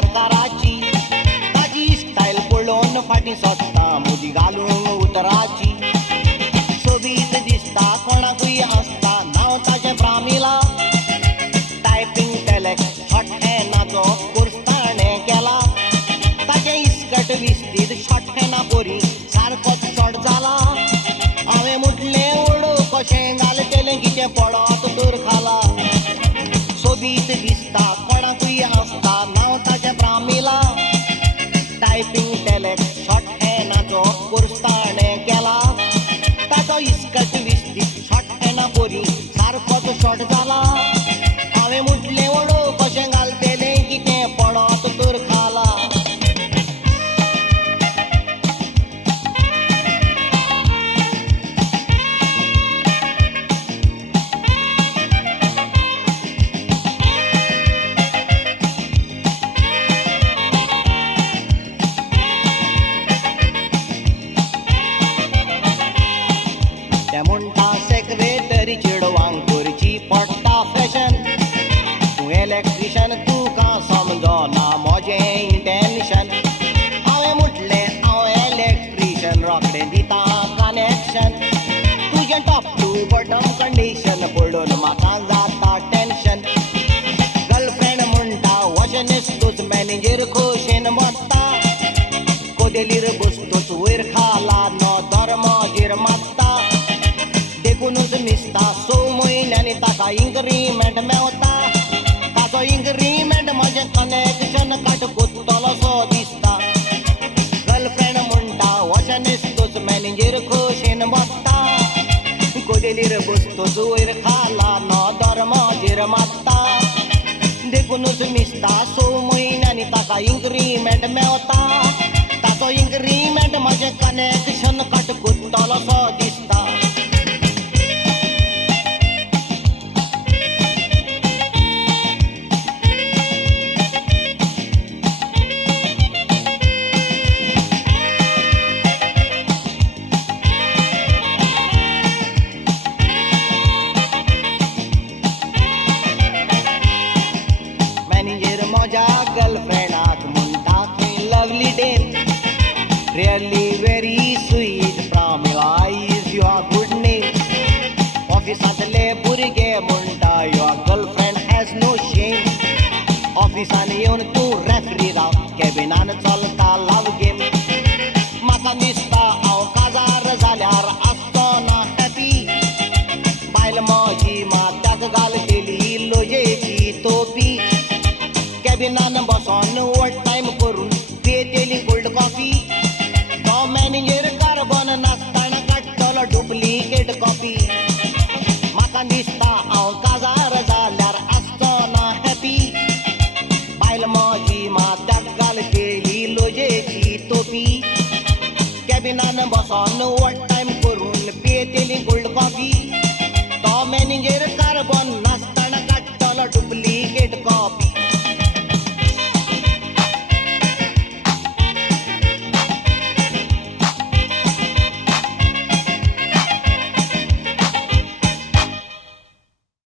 सरकाराची ताजी स्टाईल पळोवन फाटी सोदता मुदी घालून उतराची सोबीत दिसता कोणाकूय आसता नांव ताचें प्रामिला टायपिंग टॅलेक्ट शॉर्ट हॅनाचो कोर्स ताणें केला ताचें इस्कट विस्तीत शॉर्ट हॅना पोरी सारकोच शॉर्ट जाला हांवें म्हटलें ओडो कशें घालतलें कितें पडत तर खाला सोबीत दिसता कोणाकूय आसता नांव ताचें प्रामिला टायपिंग टॅलेक्ट शॉर्ट हॅनाचो कोर्स ताणें केला ताचो इस्कट विस्तीत शॉर्ट हॅना पोरी सारकोच शॉर्ट जाला हांवें म्हटलें ओडो कशें घालतलें कितें पडत तर खाला ते म्हणटा सेक्रेटरी चेडवांक करची पडटा फॅशन तूं इलेक्ट्रिशन तुका समजना म्हजें इंटेन्शन हांवें म्हटलें हांव इलेक्ट्रिशन रोखडें दिता कनेक्शन तुजें टॉप टू बॉटम कंडिशन पळोवन म्हाका जाता टेन्शन गर्लफ्रेंड म्हणटा वॉशनिस्तूच मॅनेजर खोशेन बसता कोदेलीर बसतूच वयर खाला नो धर्माचेर मारता देखूनच दिसता 6 म्हयन्यांनी ताका इन्क्रिमेंट मेवता ताचो इन्क्रिमेंट म्हजें कनेक्शन काट कोत्तलो सो दिसता गर्लफ्रेंड म्हणटा वॉशनिस्तूच मॅनेजर खोशेन बसता कोदेलीर बसतूच वयर खाला नो धर्माचेर मारता देखूनच दिसता 6 म्हयन्यांनी ताका इन्क्रिमेंट मेवता ताचो इन्क्रिमेंट म्हजें कनेक्शन काट कोत्तलो सो दिसता मॅनेजर म्हज्या गर्लफ्रेंडाक म्हणटा खंय lovely dame really very sweet from your eyes your good name ऑफिसांतले भुरगे म्हणटा your girlfriend has no shame ऑफिसान येवन तूं रेफ्री राव कॅबिनान चलता लव गेम म्हाका दिसता हांव काजार जाल्यार आसतना हॅपी बायल म्हजी माथ्याक घालतली लोजेची तोपी कॅबिनान बसोन ओवर टायम करून पियेतली कोल्ड कॉफी तो मॅनेजर कार्बन नासतना काडटलो डुप्लिकेट कॉपी म्हाका दिसता हांव काजार जाल्यार आसतना हॅपी बायल म्हजी माथ्याक घालतली लोजेची तोपी कॅबिनान बसोन ओवर टायम करून पियेतली कोल्ड कॉफी तो मॅनेजर कार्बन नासतना काडटलो डुप्लिकेट कॉपी